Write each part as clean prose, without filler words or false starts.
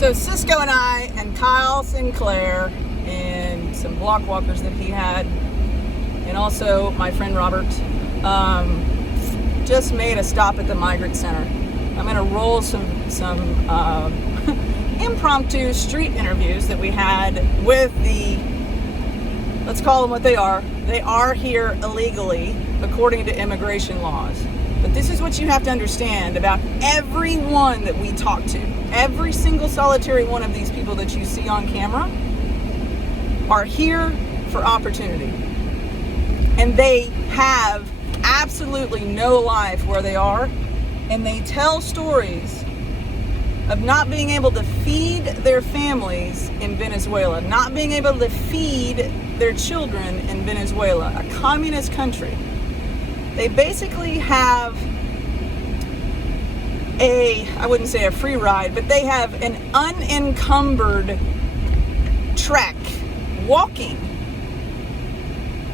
So Cisco and I and Kyle Sinclair and some block walkers that he had, and also my friend Robert, just made a stop at the migrant center. I'm going to roll some impromptu street interviews that we had with the, let's call them what they are. They are here illegally according to immigration laws. But this is what you have to understand about everyone that we talk to. Every single solitary one of these people that you see on camera are here for opportunity. And they have absolutely no life where they are. And they tell stories of not being able to feed their families in Venezuela, not being able to feed their children in Venezuela, a communist country. They basically have I wouldn't say a free ride, but they have an unencumbered trek walking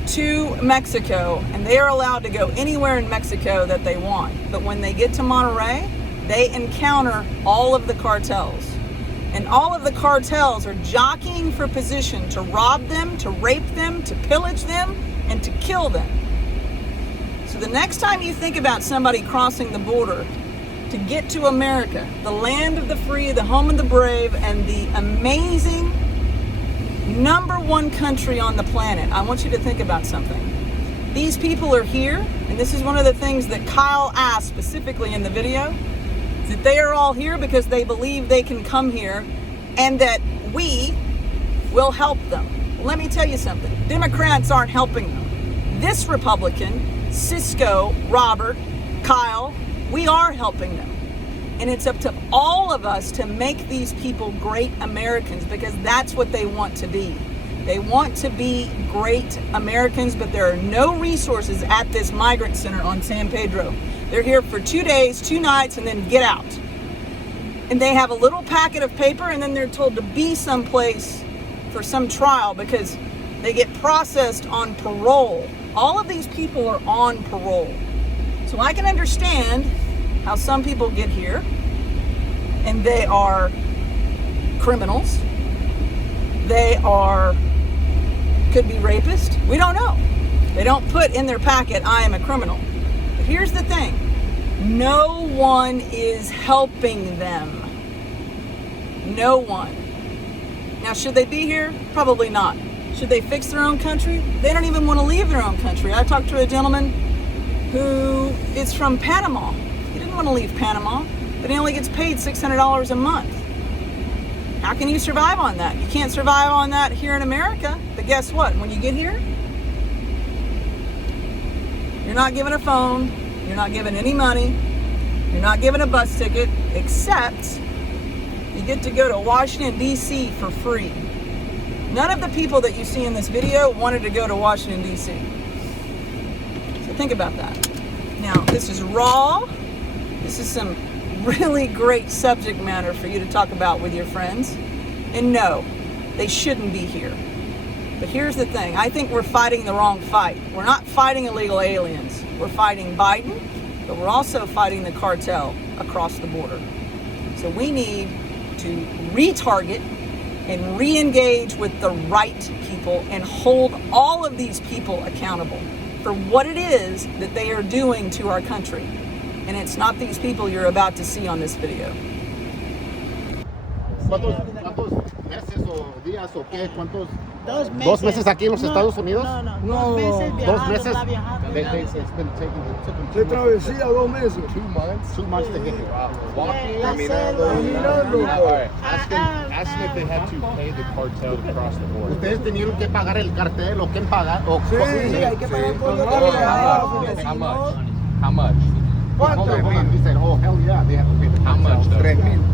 to Mexico, and they are allowed to go anywhere in Mexico that they want. But when they get to Monterrey, they encounter all of the cartels. And all of the cartels are jockeying for position to rob them, to rape them, to pillage them, and to kill them. So the next time you think about somebody crossing the border to get to America, the land of the free, the home of the brave, and the amazing #1 country on the planet, I want you to think about something. These people are here, and this is one of the things that Kyle asked specifically in the video, is that they are all here because they believe they can come here and that we will help them. Well, let me tell you something. Democrats aren't helping them. This Republican, Cisco, Robert, Kyle, we are helping them. And it's up to all of us to make these people great Americans, because that's what they want to be. They want to be great Americans, but there are no resources at this migrant center on San Pedro. They're here for 2 days, 2 nights, and then get out. And they have a little packet of paper, and then they're told to be someplace for some trial because they get processed on parole. All of these people are on parole. So I can understand how some people get here and they are criminals. They could be rapists. We don't know. They don't put in their packet, I am a criminal. But here's the thing. No one is helping them. No one. Now, should they be here? Probably not. Should they fix their own country? They don't even want to leave their own country. I talked to a gentleman who is from Panama. He didn't want to leave Panama, but he only gets paid $600 a month. How can you survive on that? You can't survive on that here in America. But guess what? When you get here, you're not given a phone, you're not given any money, you're not given a bus ticket, except you get to go to Washington, D.C. for free. None of the people that you see in this video wanted to go to Washington, D.C. So think about that. Now, this is raw. This is some really great subject matter for you to talk about with your friends. And no, they shouldn't be here. But here's the thing. I think we're fighting the wrong fight. We're not fighting illegal aliens. We're fighting Biden, but we're also fighting the cartel across the border. So we need to retarget and re-engage with the right people and hold all of these people accountable for what it is that they are doing to our country. And it's not these people you're about to see on this video. ¿Cuántos meses o días o qué? ¿Cuántos? 2 meses. ¿2 meses aquí en los Estados Unidos? No, 2 meses viajando. 2 meses? Está viajando. It's been taking De travesía 2 meses. 2 months? 2 months to get here. Walking, caminando. Ask them if they had to pay the cartel to cross the border. ¿Ustedes tenían que pagar el cartel o qué pagar? Sí, hay que pagar por lo que How much? How much? Hold on. He said, oh, hell yeah, they have to pay the cartel. How much though? 3,000.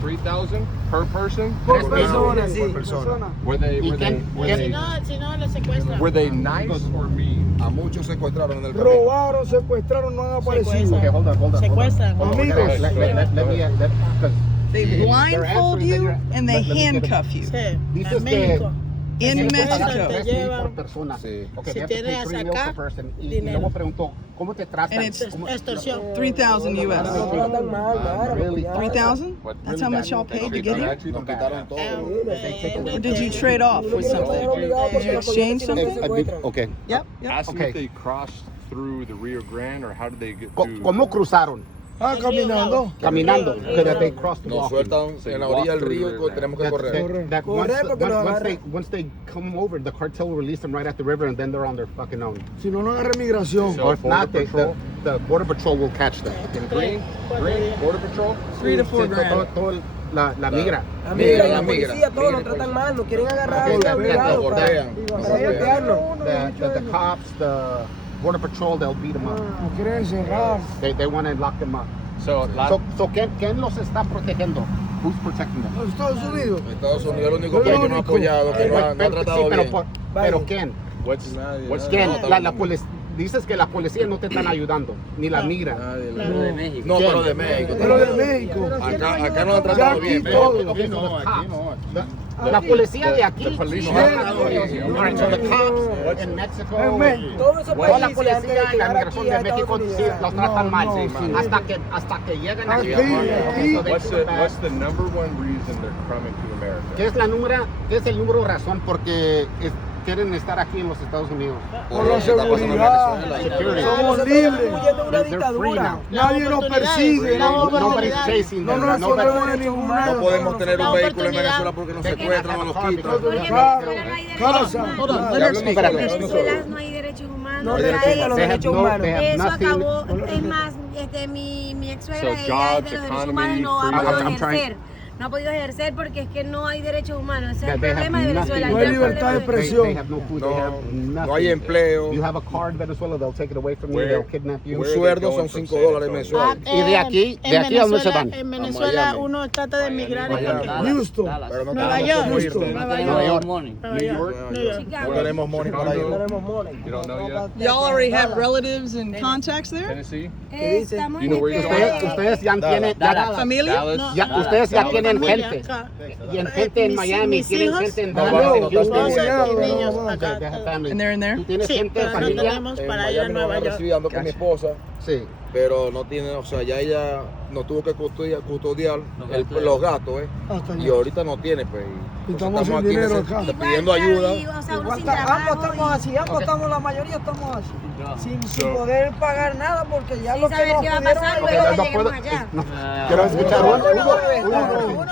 3,000 per person? Por persona, sí. Por persona. Were they Si no, lo secuestran. were they nice or mean? A muchos secuestraron en el camino. Robaron, secuestraron, no han aparecido. Okay, hold on. Secuestran. Amigos. They blindfold you and they handcuff you. Sí, Dices en México. In Mexico. Te llevan. por persona. Sí. Okay, Si they have to pay tienes 3 meals acá, per person. Y dinero. luego preguntó, ¿cómo te tratan? And it's ¿Cómo- Extorsión. 3,000 US. Really? 3,000? That's how much y'all paid to get here? Nos quitaron todo. Or did you trade off with something? Did you exchange something? Okay. Yep. Yep. Ask them Okay. if they crossed through the Rio Grande or how did they get Co- to... ¿Cómo cruzaron? Caminando. Caminando. Because they crossed the Nos walking. sueltan en la orilla del río y tenemos que correr. That Corre porque nos once they come over, the cartel will release them right at the river, and then they're on their fucking own. Si no, no agarra migración. So Or if not, Border Patrol? the border patrol will catch them. Green? Border Patrol? 3 to 4 Sí, grand. todo la migra. La policía, todos nos tratan mal, nos quieren agarrar Okay, obligados nos para golpean. golpearnos. The cops, the border patrol, they'll beat them up. Nos quieren encerrar. They want to lock them up. So, ¿Quién los está protegiendo? Who's protecting them? Los Estados Unidos. Estados Unidos es el único país que nos ha apoyado, que nos ha tratado Sí, bien. pero ¿quién? what's ¿Quién? Dices que la policía no te están ayudando, ni la migra. No, pero de México. Pero de México. Acá nos han Ya tratado aquí bien. todo. Okay, so the cops. La policía de aquí. police Alright, so the cops in Mexico. En México. Toda la policía y la migración de México sí, los tratan mal. Hasta que llegan aquí. What's the number one reason they're coming to America? ¿Qué es el número razón porque quieren estar aquí en los Estados Unidos? Por la lo que está pasando en seguridad. Venezuela. Somos libres. They're free now. Nadie nos persigue. Nobody's chasing No them. nos Nobody- ponemos ningún No lado. podemos tener un La vehículo en oportunidad. Venezuela porque nos secuestran o nos quitan. Claro. Casa. Hold on, let her speak. Espérate. En Venezuela no hay derechos humanos. No hay respetan los They have derechos no- humanos. they have Eso nothing- acabó. Es más, mi ex suegra, So ella es jobs, de los derechos economy, humanos y no ha freedom. podido I'm trying- ejercer. No ha podido ejercer porque es que no hay derechos humanos. Ese es el They have problema de Venezuela. nothing. No hay el libertad de problema expresión. They have no food. They have nothing. No hay empleo. You have a card in Venezuela, they'll take it away from you. Where- They'll kidnap you. Un Where are they sueldo going son from $5 en San Venezuela. Y de aquí ¿a dónde se van? En Venezuela Miami. uno trata de emigrar. Houston. Pero no Nueva tenemos cómo York. irnos. Nueva Nueva York. York. Nueva York. New York. No tenemos money para ir. Tenemos money. You don't know yet? Y'all already have relatives and contacts there? Tennessee? Estamos You know where en you're espera Ustedes ya tienen Familia? Dallas? ustedes ya No, tienen familia, gente. acá. Y gente en Mis- Miami, mis tienen hijos, gente en No, Dallas, en no, Houston. no, y no, niños no, acá. They have family. And they're in there? ¿Tú tienes Sí, gente, pero no familia? tenemos En para ir a Miami nos Nueva van York. recibiendo con mi esposa, Sí. pero no tiene, o sea, ya ella nos tuvo que custodiar los gastos, Hasta y allá. ahorita no tiene, pues. Y Entonces estamos sin dinero neces- acá. pidiendo ayuda. O sea, uno Igual sin ambos trabajo. estamos así, ambos estamos, la mayoría estamos así. Sin poder pagar nada porque ya Sin lo que saber nos qué va a pudieron pasar ayudar. luego que No lleguemos puedo- allá. no. Quiero escuchar Uno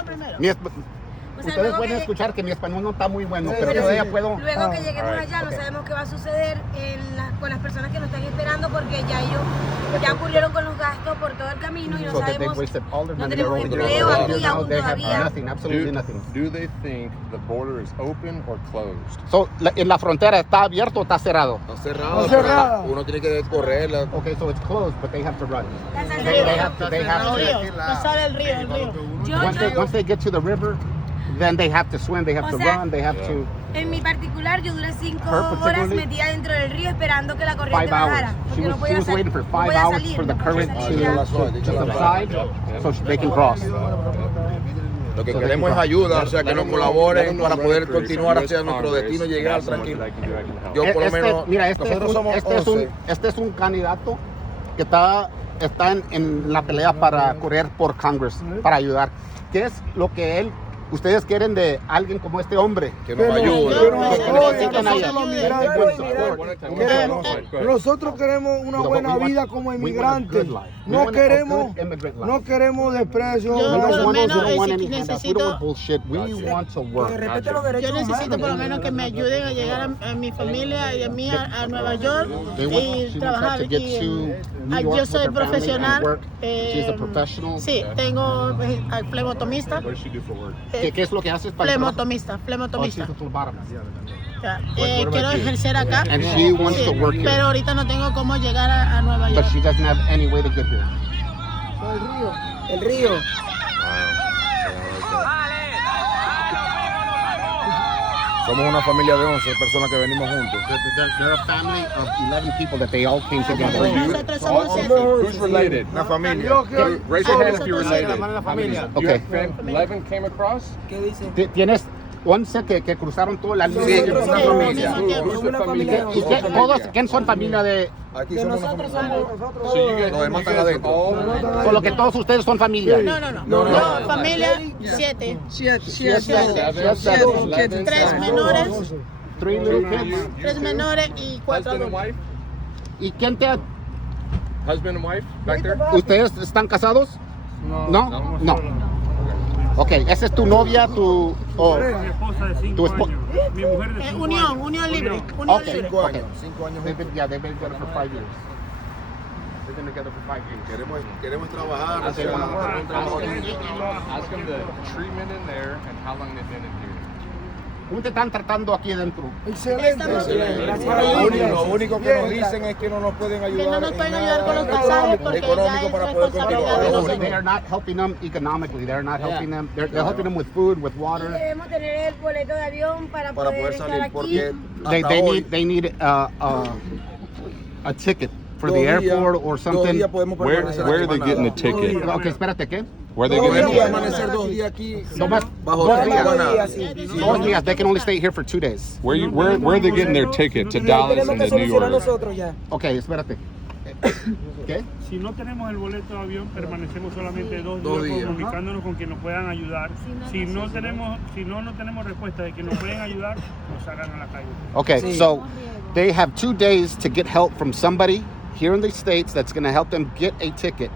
primero. O sea, Ustedes luego pueden que- escuchar que mi español no está muy bueno, Sí, pero sí, todavía sí. puedo. Luego que lleguemos Alright, allá, no okay. sabemos qué va a suceder con las personas que nos están esperando porque ya ellos ya ocurrieron con los gastos por todo el camino y no So that they've sabemos, wasted all their no money. tenemos They're over empleo there. aquí Now aún they have todavía. nothing, absolutely nothing. Do they think the border is open or closed? So, en la frontera está abierto o está cerrado? Está cerrado, Está cerrada. uno tiene que correrla. Okay, so it's closed, but they have to run. Está They cerrado. have to. El río. Pasar el río, el río. Once they get to the river, then they have to swim. They have O to sea, run. They have to. En mi particular, yo duré 5 Her horas particularly? metida dentro del río esperando que la corriente 5 hours. bajara. She Porque no was podía waiting for no 5 podía hours salir, for the no podía current salir to ya. subside, so they can cross. Lo que So queremos es they- ayuda, o sea, que nos colaboren para poder Run it through continuar US hacia nuestro Congress destino y llegar and ask them what tranquilo. I can do, I can help. Yo por lo menos, Mira, nosotros somos 11. este es un candidato que está en la pelea para correr por Congress, para ayudar. ¿Qué es lo que ustedes quieren de alguien como este hombre? Que nos Que ayude. nos Que apoyen, necesitan nosotros ayuda. los migrantes. Nosotros queremos una buena vida como inmigrantes. No queremos desprecio. Yo, por lo menos, We don't want any necesito- handouts. We don't want bullshit. We want to work. Que respete los derechos Yo necesito por lo humanos. menos que me ayuden a llegar a mi familia y a mí a Nueva York They y want, she trabajar wants to get aquí. to New York Yo with soy her family and profesional. work. She's a professional. Sí, tengo flebotomista. What does she do for work? ¿Qué es lo que haces para el trabajo? Flebotomista, Oh, she's flebotomista. a phlebotomist. Quiero ejercer acá. And she wants to work here. Pero ahorita no tengo cómo llegar a Nueva But York. she doesn't have any way to get here. El río. Somos una familia de 11 personas que venimos juntos. They're a family of 11 people that they all came together. Nosotros somos Who's related? Una familia. Raise your hand if you're related. La familia. You Okay. have 11 came across? ¿Tienes 11 que cruzaron toda la línea. Sí, que son una familia. ¿Y todos quién son familia de...? Aquí somos una familia. So Los demás están adentro. Con lo que todos ustedes son familia. No, familia 7. 3 menores. 3 little kids. 3 menores y 4 husband and adultos. wife? ¿Y quién te... Husband and wife back there? ¿Ustedes están casados? No. No. Ok, esa es tu novia, tu... o- Mi esposa de 5 Tu espo- años. Mi mujer de 5 Unión, años. unión libre. Ok. Unión libre. 5 años. 5 años. They've been together for 5 years. They've been together for 5 years. Queremos trabajar. Ask o sea, hacer un trabajo him lindo. the treatment in there and how long they've been in here. ¿Cómo te están tratando aquí adentro? Excelente. Lo único que nos dicen es que no nos pueden Que ayudar. no nos en pueden nada ayudar con los pasajes porque ya económico es para poder responsabilidad de continuar. So they nosotros. are not helping them economically. They're not helping them. They're helping them with food, with Y water. debemos tener el boleto de avión para Para poder poder estar salir aquí. porque They hasta hoy need a ticket for the 2 días, airport or 2 something. días podemos permanecer Where are aquí they más getting the nada. ticket? Okay, espérate, ¿qué? Where are they Podemos getting the ticket? permanecer 2 días aquí Nomás bajo 2 no días. pagar nada. 2 días. They can only stay here for 2 days. Where are they getting their ticket to Dallas and to New York? Okay, espérate. ¿Qué? Si no tenemos el boleto de avión, permanecemos solamente 2 2 días días. comunicándonos con quien nos puedan ayudar. Si no tenemos respuesta de que nos pueden ayudar, nos sacan a la calle. Okay, so they have 2 days to get help from somebody here in the States that's going to help them get a ticket.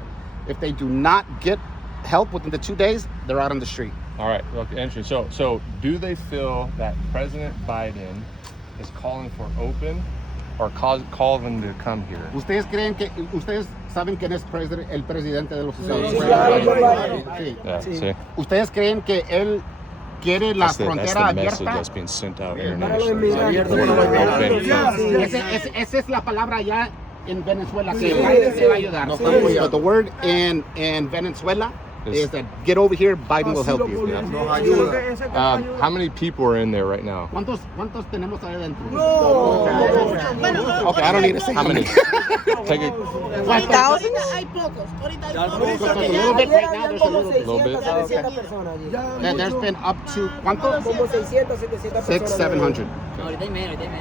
If they do not get help within the 2 days, they're out on the street. All right, okay, interesting. So do they feel that President Biden is calling for open or call them to come here? ¿Ustedes saben quién es el presidente de los Estados Unidos? Sí. Yeah, see? ¿Ustedes creen que él quiere la That's the frontera message abierta? that's being sent out internationally. Esa es la palabra allá en Venezuela que Biden se va a ayudar. But the word in Venezuela is that get over here, Biden will help you. Nos ayuda. How many people are in there right now? ¿Cuántos tenemos ahí adentro? Bueno, Okay, I don't need to say How many? Take it. ahorita hay pocos. Ahorita hay pocos. A porque little bit ya- right now, there's a little bit. There's been up to, ¿cuánto? Como 600, 700 600, 700.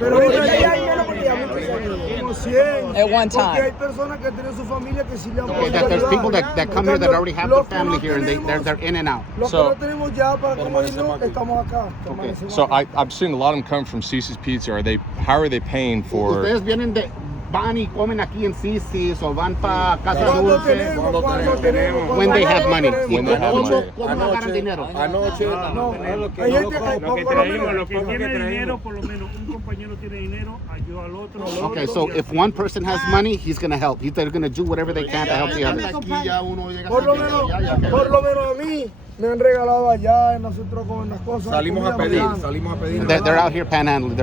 Pero ahorita ya hay menos porque ya muchos años. Como 100. At one Porque time. hay personas que tienen su familia que sí le han Okay, podido that there's ayudar. people that come here that already have their Los que family no here and tenemos- they're in and out. Los que So- no tenemos ya para comernos, estamos acá. permanecemos So acá. I've seen a lot of them come from Cece's Pizza. How are they paying for? Ustedes van y comen aquí en Sisi's o van para Casa Cuando Dulce cuando tenemos. when they have money. When they have money. ¿Cómo agarran dinero? Anoche Hay gente que Lo que por lo traemos, menos- lo que tiene dinero, por lo menos un compañero tiene dinero, ayuda al otro. Okay, so if one person has money, he's going to help. They're going to do whatever they can to help the other. aquí ya uno llega Por lo menos a mí me han regalado allá en nosotros con las cosas. salimos a comida pedir, mañana. They're out here panhandling.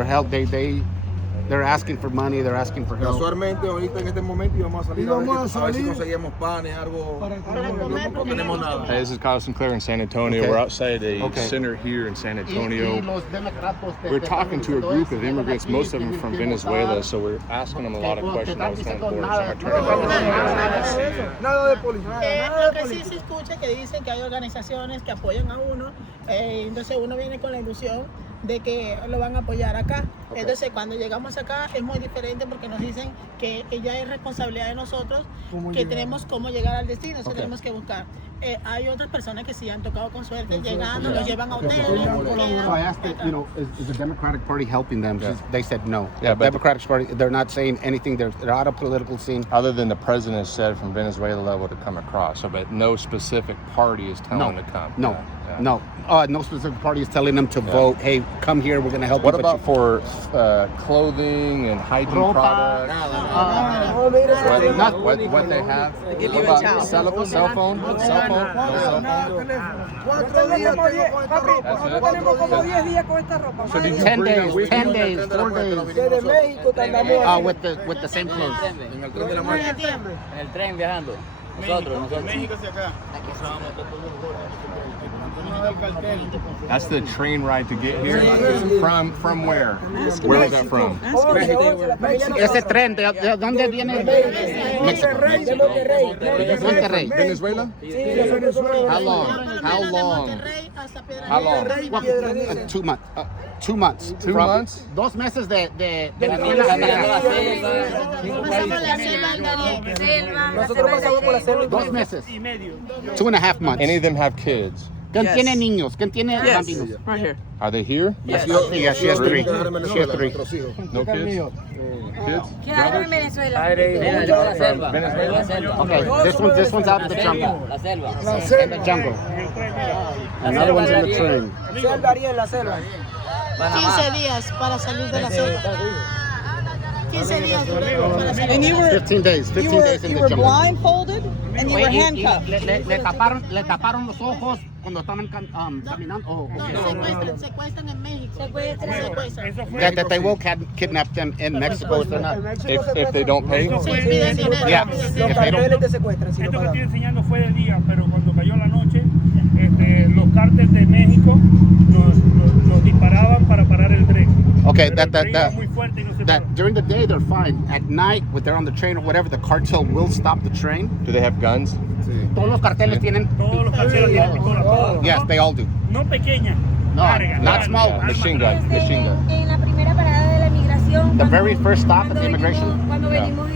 They're asking for money. They're asking for help. Casualmente ahorita en este momento íbamos a salir Íbamos a a ver si salir. conseguíamos panes, algo. Para No tenemos nada. Hey, this is Kyle Sinclair in San Antonio. Okay. We're outside a Okay. center here in San Y Antonio. los demócratas We're talking to a group of immigrants, most of them from Venezuela, so we're asking them a lot of questions. I was going forward, so I'm turning it over. Nada de policía. Nada Lo de que sí policía. se escucha que dicen que hay organizaciones que apoyan a uno, entonces uno viene con la ilusión de que lo van a apoyar acá. Entonces cuando llegamos acá es muy diferente porque nos dicen que ya es responsabilidad de nosotros, que tenemos cómo llegar al destino, eso tenemos que buscar. Hay otras personas que sí han tocado con suerte, llegando, los llevan a hoteles. So I asked it, is the Democratic Party helping them? They said no. Yeah, The but- Democratic Party, they're not saying anything. They're out of political scene. Other than the president said from Venezuela level to come across, so but no specific party is telling them to come. No, Yeah. no. No specific party is telling them to vote. Hey, come here. We're going to help What you. about for clothing and hygiene Ropa, products? What they have? give you What a about towel. cell phone? No cell phone? Nada, 4 días tengo con esta ropa. Tenemos como 10 días con esta ropa. So did you 10 bring a days, wig? 10 days, 4 days. Desde México te andamos. With the same clothes. En el tren de la muerte. En el tren viajando. Nosotros. That's the train ride to get here. From where? Where was that from? Ese tren, ¿de dónde viene? Monterrey, de Monterrey. Monterrey. Venezuela. Sí, de Venezuela. How long? How long? Monterrey hasta Piedra How long? Negra. Well, 2 months. 2 months. 2 months? 2 meses de Venezuela, la selva. Pasamos la selva al Darién. Nosotros pasamos por la selva. 2 meses. Y medio. 2.5 months. Any of them have kids? ¿Quién Yes. tiene niños? ¿Quién tiene Yes, bambinos? right here. Are they here? Yes. Yeah, she has 3. Dejar en She has Venezuela, 3. nuestros hijos. No kids? Kids? Quedaron en Venezuela. Mira, yo la selva. Venezuela? La selva. Okay, this one's out of the jungle. La selva. In the jungle. Another one's in the train. Selva haría en la selva. 15 días para salir de la selva. 15 días duró para salir. And you were 15 days. 15 days in you the were jungle. blindfolded and you were handcuffed. Le taparon los ojos cuando estaban caminando. Oh, No, okay. secuestran en México. Secuestran. Eso fue. That they will kidnap them in Mexico if they're not. If they don't pay? Eso Sí, fue. piden dinero. Yeah. piden If dinero. they don't- Carteles te secuestran si no Esto que estoy pagan. enseñando fue de día, pero cuando cayó la noche, los cárteles de México nos disparaban para parar el tren. Okay, Pero el tren iba muy fuerte y no se that paró. during the day they're fine. At night, when they're on the train or whatever, the cartel will stop the train. Do they have guns? Todos los carteles tienen. Todos los carteles tienen pistola, todos. Yes, they all do. No pequeña. No, larga, not larga, small. arma Machine larga. gun. Machine gun. En la primera parada de la migración. The very first stop at cuando the immigration. venimos- Cuando Yeah. venimos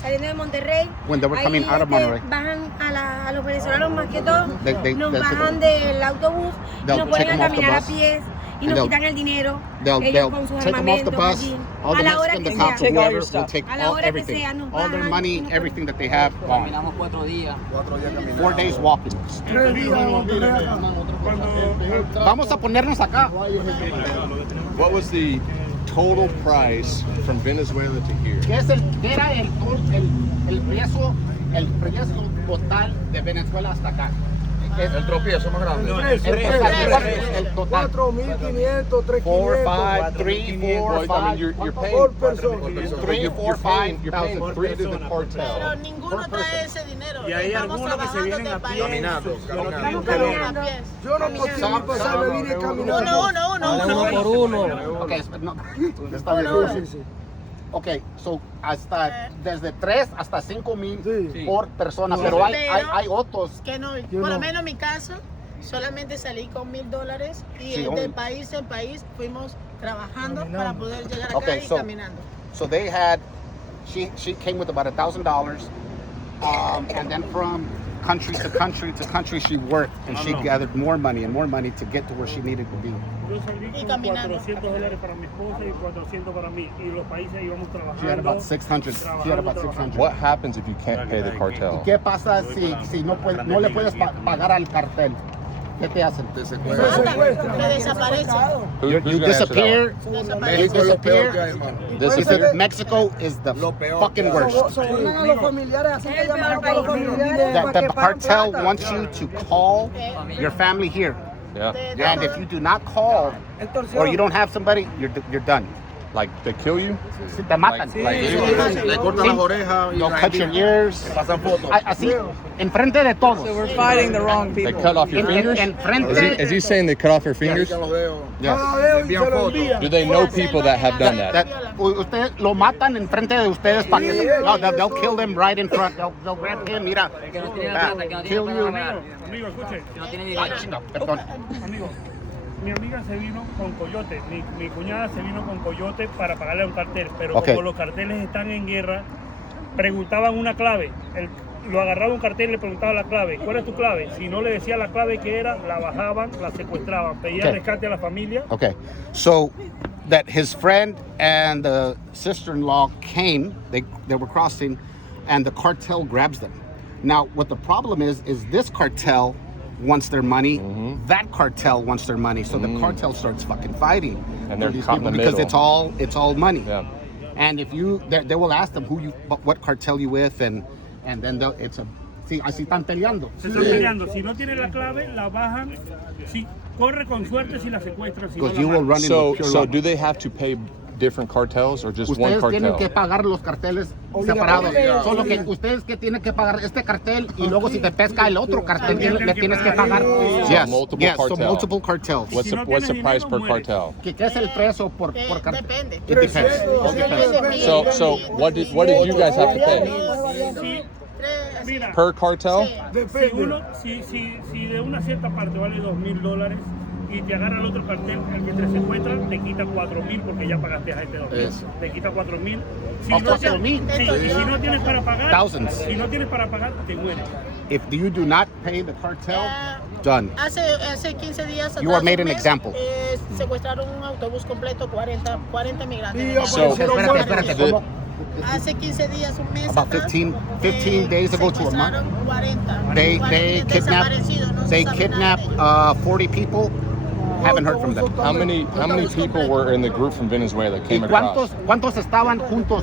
saliendo de Monterrey. When they were coming out of Monterrey. Bajan a los venezolanos más que todo. They Nos take bajan del autobús y they'll nos ponen take a them off the caminar a bus, pies y and nos they'll- quitan el dinero. They'll Ellos con sus take them off the armamentos bus. allí. All the A la hora Mexican, the que cops, sea. Take all your whoever, will stuff. take A la all hora que everything, sea, nos all their bajan money, y nos- everything that they have gone. Caminamos 4 días. 4 días caminando. 4 days walking. Vamos a ponernos acá. What was the total price from Venezuela to here? ¿Qué era el precio total de Venezuela hasta acá? El tropiezo más grande. El total. 4.500, 3.500. 4, 5, 3, 4, Well, I mean, 5. you're Por paying. persona. 3, 4, 5 You're paying thousand. through the Pero cartel. ninguno trae ese dinero. Y hay Estamos algunos que se trabajando vienen de a país. pie. Caminando. Estamos Caminando. a pies. Yo no conseguí pasar, me vine caminando. Uno. Por uno. Okay, no, está bien. Sí. Okay, so hasta desde 3 hasta 5,000 Sí. por persona, pero hay otros. Que no, Yo por no. lo menos en mi caso, solamente salí con $1,000 y Sí, de país en país fuimos trabajando para poder llegar acá Okay, y so- caminando. So they had, she came with about $1,000, and then from country to country to country she worked, and she gathered more money to get to where she needed to be. Yo salí Y con caminando. $400 para mi esposa y 400 para mí. Y los países íbamos She had trabajando. about 600. She had about 600. What happens if you can't pay the cartel? ¿Qué pasa si no le puedes pagar al cartel? ¿Qué te hacen? Te Matan, secuestran. me desaparecen. You gonna answer that disappear. México es lo peor que hay, hermano. This Mexico is the Lo peor fucking que hay. worst. Sobornan a los familiares, así que El peor llaman a los país. familiares That para the que paguen cartel plata. wants you to call your family here, Yeah. and if you do not call Extorsión. or you don't have somebody, you're done. Like they kill you? Si te matan. Le cortan las orejas y They'll la cut your ears. pasan fotos. Así, enfrente de todos. So we're fighting the wrong They people. cut off your fingers? Enfrente. Is he saying they cut off your Le fingers? pican los dedos. Yes. Cada dedo y Envían se lo fotos. envían. Do they know people that have done that? Ustedes lo matan enfrente de ustedes para que no, they'll kill them right in front. They'll grab him. Mira, Que no tiene plata, que no kill tiene you. plata. Amigo, escuche. Que no tiene Ay, dinero. chica, perdón. Amigo, mi amiga se vino con coyote, mi cuñada se vino con coyote para pagarle a un cartel, pero Ok. como los carteles están en guerra, preguntaban una clave. Lo agarraba un cartel y le preguntaba la clave. ¿Cuál es tu clave? Si no le decía la clave que era, la bajaban, la secuestraban, pedían Ok. rescate a la familia. Okay, so that his friend and the sister-in-law came, they were crossing, and the cartel grabs them. Now, what the problem is this cartel wants their money, that cartel wants their money, so the cartel starts fucking fighting And they're for these caught in people the because middle. it's all money. Yeah. And if they will ask them what cartel you with, and then it's a, sí, así están peleando. Se están peleando. Si no tiene la clave, la bajan. Si corre con suerte si la secuestran. Si no Because la you will matan. run into So, pure so love. do they have to pay different cartels or just one Ustedes tienen que cartel? pagar los carteles separados. Solo que ustedes que tienen que pagar este cartel y luego si te pesca el otro cartel le tienes que pagar. Yes, multiple yes, so cartel. multiple cartels. What's the price per cartel? ¿Qué es el precio por cartel? Depende. It depends. All depends. So what did you guys have to pay? Si Mira, Per cartel? Sí. si de una cierta parte vale $2,000 y te agarra el otro cartel, el que te secuestra, te quita 4,000 porque ya pagaste a este 2,000. Eso. Te quita 4,000. Si Oh, no, 4,000. sí, y si no tienes para pagar, Thousands. si no tienes para pagar, te mueres. If you do not pay the cartel, done. Hace 15 días You are atrás, made un an mes, example. Secuestraron un autobús completo, 40 migrantes. Y Espérate, ¿cómo? Hace 15 días, un mes About atrás, 15 days ago to a month. secuestraron 40. They 40 kidnapped desaparecidos, no se sabe nada de ellos. 40 people. Haven't heard from them. How many people were in the group from Venezuela that ¿Y came across? cuántos estaban juntos?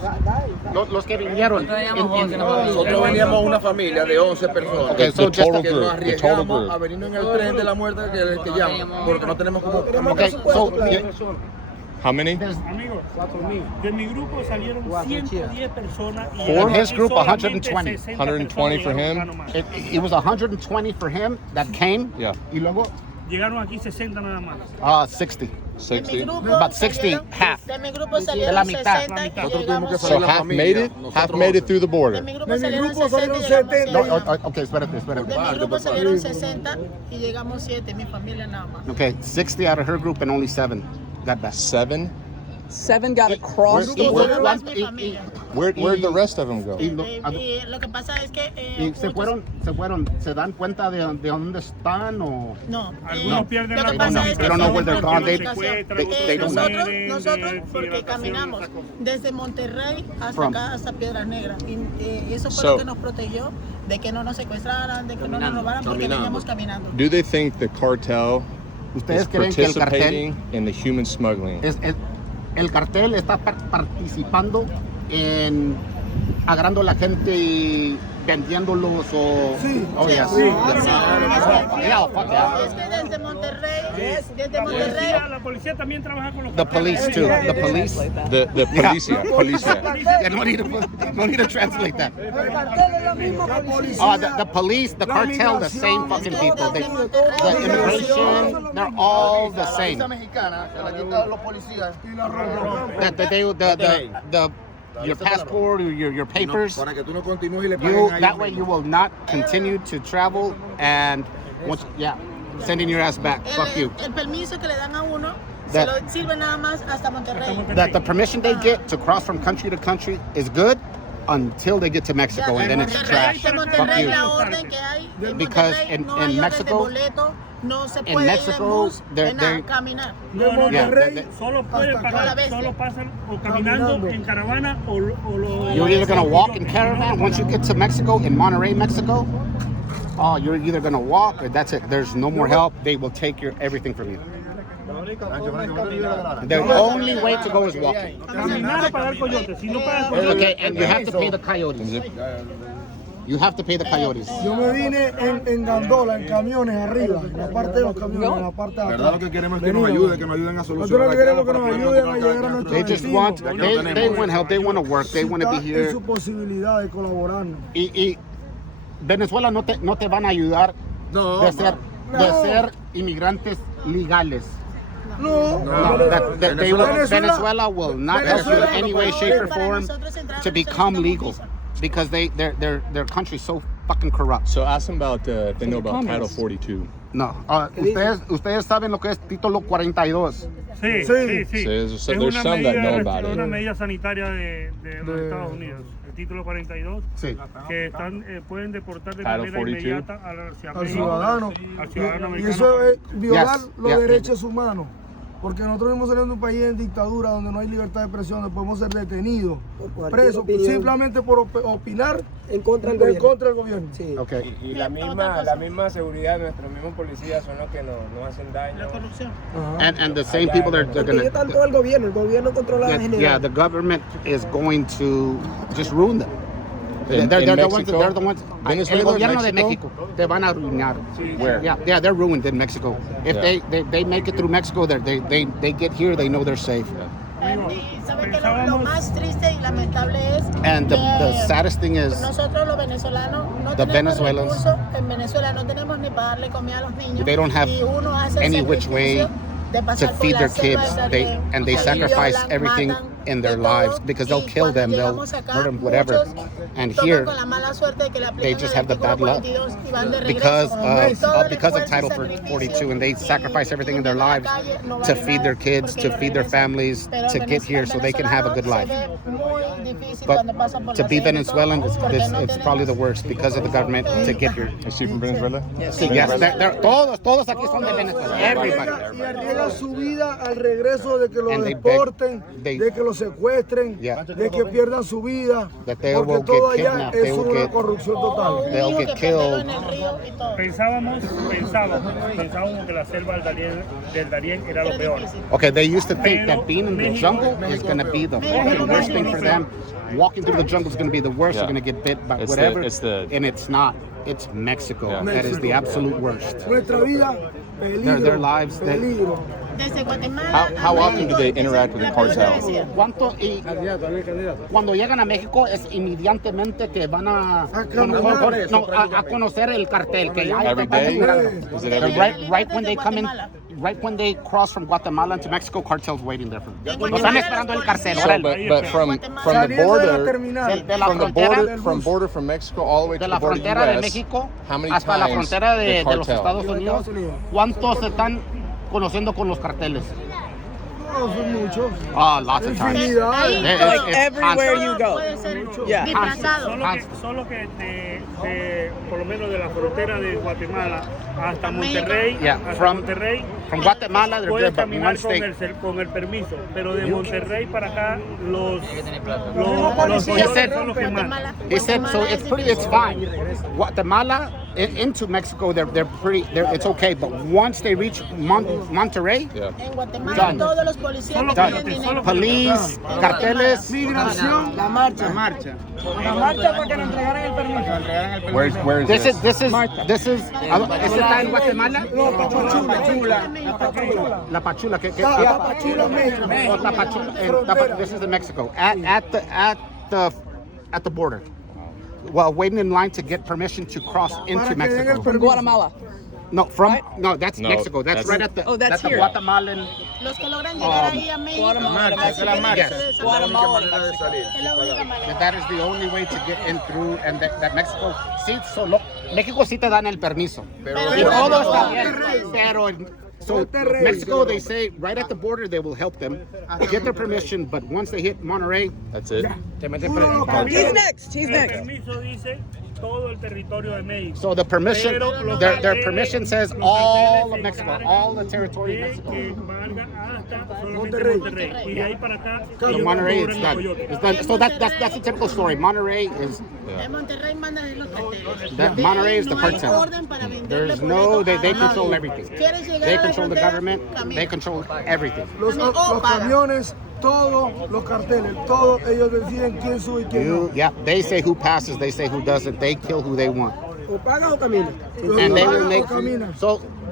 Los que vinieron. Nosotros veníamos una familia de 11 personas. Okay, so The total que nos group. The total arriesgamos group. a venirnos en el tren de la muerte que llama, porque no tenemos como... Okay, so How many? Amigos, de mi grupo salieron 110 personas. Y For his group, solamente 120. 60 120 for him? llegaron acá nomás. it was 120 for him that came. Yeah. Y luego Llegaron aquí 60 nada más. 60. De mi 60. grupo About 60, salieron- half. De mi grupo De salieron la mitad. 60 y Nosotros tuvimos que llegamos... salir So la half familia, made it? nosotros Half made it 11. through the De border. mi grupo De mi salieron grupo 60 y salieron llegamos 70. No, 7. okay, espérate. De mi grupo salieron 60 y llegamos 7, mi familia nada más. Okay, 60 out of her group and only 7 got back. 7? 7 got across Y the nada border. más mi familia. Where'd the rest of them go? Y Lo que pasa es que... se dan cuenta de dónde están o... No, Algunos pierden lo la que pasa es que They don't know where they're gone. They They don't know. nosotros porque caminamos desde Monterrey hasta acá, hasta Piedras Negras. Y eso fue lo que nos protegió de que no nos secuestraran, de que no nos robaran, porque veníamos caminando. Do they think the cartel is ¿Ustedes creen que el cartel participating in the human smuggling? el cartel está participando en agarrando a la gente y vendiéndolos o... Sí. Oh, yeah. Sí. Yeah, fuck yeah. Es que desde Monterrey, La policía también trabaja con los The police too. The police. The policia. Yeah, no need to translate that. El cartel es la misma policía. The police, the cartel, the same fucking people. The immigration, they're all the same. Your passport or your papers. Para que tú no continúes y le paguen a That ellos way mismos. you will not continue to travel and sending your ass back. Fuck you. el permiso que le dan a uno se lo sirve nada más hasta Monterrey. That the permission they get to cross from country to country is good until they get to Mexico and then it's trash. En Fuck Monterrey you. la orden que hay en Because Monterrey in no hay orden de Mexico- boleto, no se in puede ir en Mexico, bus, they're- en nada, they're- caminar. De Monterrey Yeah, Solo pueden hasta pagar, acá. solo pasan o caminando en caravana o lo... You're either gonna walk in caravan once you get to Mexico, in Monterrey, Mexico. Oh, you're either gonna walk or that's it. There's no more help. They will take everything from you. The only way to go is walking. Caminar o pagar coyote. Si no pagas coyote... Okay, and you have to pay the coyotes. You have to pay the coyotes. Yo me vine en gandola, en camiones arriba, en la parte de los camiones, en la parte de ¿Verdad? Lo que atrás. queremos es que nos ayuden a Nosotros solucionar. lo que queremos es que nos ayuden a llegar a nuestro They just destino. want, they want help. They want to work. They want to be Está en here. su posibilidad de colaborar. Y Venezuela no te van a ayudar de ser inmigrantes legales. No, Venezuela will not help you in any way, shape, or form to become legal because their country is so fucking corrupt. So ask them about if they know about Title 42. No, ustedes saben lo que es título 42. Sí. So there's some that know about Es una it. medida sanitaria de los Estados Unidos. El título 42. Sí. Que pueden deportar de Title manera 42. inmediata hacia al México, ciudadano. al ciudadano Y americano. eso es violar Yes, los yeah. derechos humanos. Porque nosotros vivimos saliendo de un país en dictadura donde no hay libertad de expresión, donde podemos ser detenidos, presos, simplemente por opinar En contra del en gobierno. contra del gobierno. Sí. Okay. Y la misma seguridad, nuestros mismos policías son los que nos hacen daño. La corrupción. And the same people they're Porque ellos están todo gonna. el gobierno controla la general. Yeah, the government is going to just ruin them. In They're the Mexico? ones. Venezuela, El gobierno de Mexico? México te van a arruinar. Where? Yeah, they're ruined in Mexico. If Yeah. they make it through Mexico, they get here, they know they're safe. Y saben que lo más triste y lamentable es And the que saddest thing is nosotros los venezolanos no The tenemos Venezuelans. recursos. En Venezuela no tenemos ni para darle comida a los niños. They don't have y uno hace el any which way sacrificio de pasar to por feed la their selva kids. del They Darién, and they y sacrifice violan, everything matan in their lives because they'll kill them, they'll murder them, whatever. And here, they just have the bad luck because of Title 42, and they sacrifice everything in their lives to feed their kids, to feed their families, to get here so they can have a good life. But to be Venezuelan, it's probably the worst because of the government to get here. Is she from Venezuela? Yes, todos aquí son de Venezuela. Everybody. Y arriesgan su vida al regreso de que los And they deporten, beg- de que los secuestren, Yeah. de que pierdan su vida, That they porque will todo get allá kidnapped, es they will una get- corrupción total. They'll get killed. Pensábamos que la selva del Darién era lo peor. Okay, they used to think that being in the jungle is going to be the fucking worst thing for them. Walking through the jungle is going to be the worst. You're going to get bit by whatever. And it's not. It's Mexico. That is the absolute worst. Nuestra vida, peligro, Their lives. peligro. How often do they interact with the cartels? Cuando llegan a México es inmediatamente que van a conocer el cartel. Que ya Every day? Is it every day? Right when they come in. Right when they cross from Guatemala into Mexico, cartels waiting there for them. Nos están esperando el cartel. So, but from the border from Mexico all the way to De the la border frontera de US, México how many hasta la times frontera the de los cartel? Estados Unidos, ¿cuántos se están conociendo con los carteles? No, son muchos. Oh, lots of times. Like everywhere you go. Yeah. Solo que por lo menos de la frontera de Guatemala hasta Monterrey, from Guatemala, they're puedes good, but caminar once they... con el permiso, pero de Monterrey para acá los He said, son los que mandan. he said, so it's fine. Guatemala into Mexico, they're pretty, it's okay, but once they reach Monterrey, done. Done. Police, carteles, migración, La marcha para que le entregaran el permiso. Where is This this? is está en Guatemala? no, Tapachula. La Pachula, Tapachula, México. La Pachula, this is in Mexico, at the border. While waiting in line to get permission to cross into Mexico. From Guatemala. No, that's Mexico. That's right at the. Oh, that's the here. Guatemalan. Los que logran llegar ahí a México, That is the only way to get in through, and that Mexico. Sí, solo México sí te dan el permiso. Y todo está bien, pero. So Mexico, they say right at the border they will help them get their permission, but once they hit Monterrey, that's it. He's next. El permiso dice todo el territorio de México. So the permission, their permission says all of Mexico, all the territory of Mexico. Monterrey. Y de ahí para acá, So Monterrey is done. So that's a typical story. Monterrey is. That Monterrey is the cartel. There's no, they control everything. They control the government. They control everything. Los camiones, todos los carteles, todos ellos deciden quién sube y quién no. Yeah, they say who passes. They say who doesn't. They kill who they want. O pagas o caminas. And they will make.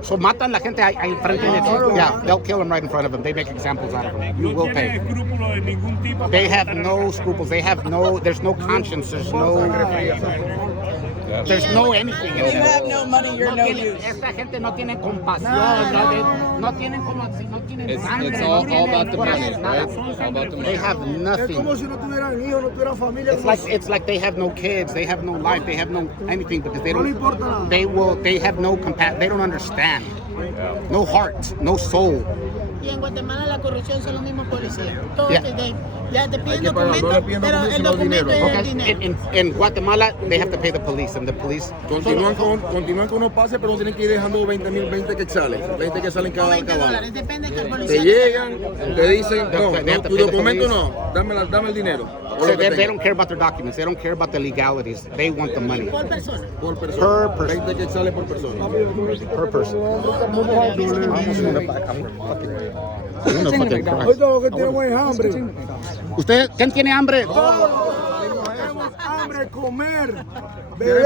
So matan la gente ahí frente de ti. Yeah, they'll kill them right in front of them. They make examples out of them. You will pay. They have no scruples. There's no conscience. There's no anything. You have no money, you're no use. Esta gente no tiene compasión. No tienen como no tienen sangre. It's all about the money, right? All about the money. They have Es nothing. como si no tuvieran hijos, no tuvieran familia. It's like they have no kids, they have no life, they have no anything because they No le importa nada. they have no they don't understand. No heart, no soul. Y en Guatemala la corrupción son los mismos policías. Todos Yeah. ya te piden documentos, pero el documento es el dinero. In Guatemala, they have to pay the police, and the police Continúan con unos pases, pero tienen que ir dejando 20 quetzales. 20 quetzales en cada caballo. Depende de qué Te policía. llegan, te dicen, They have no, to tu pay the documento police. no, dame el dinero. O So lo que they tenga. don't care about their documents. They don't care about the legalities. They want the money. Por persona. Por persona. Per person. 20 quetzales por persona. Per person. Hoy todo que tenemos hambre. ¿Usted quién tiene hambre? Todos tenemos hambre, comer, beber.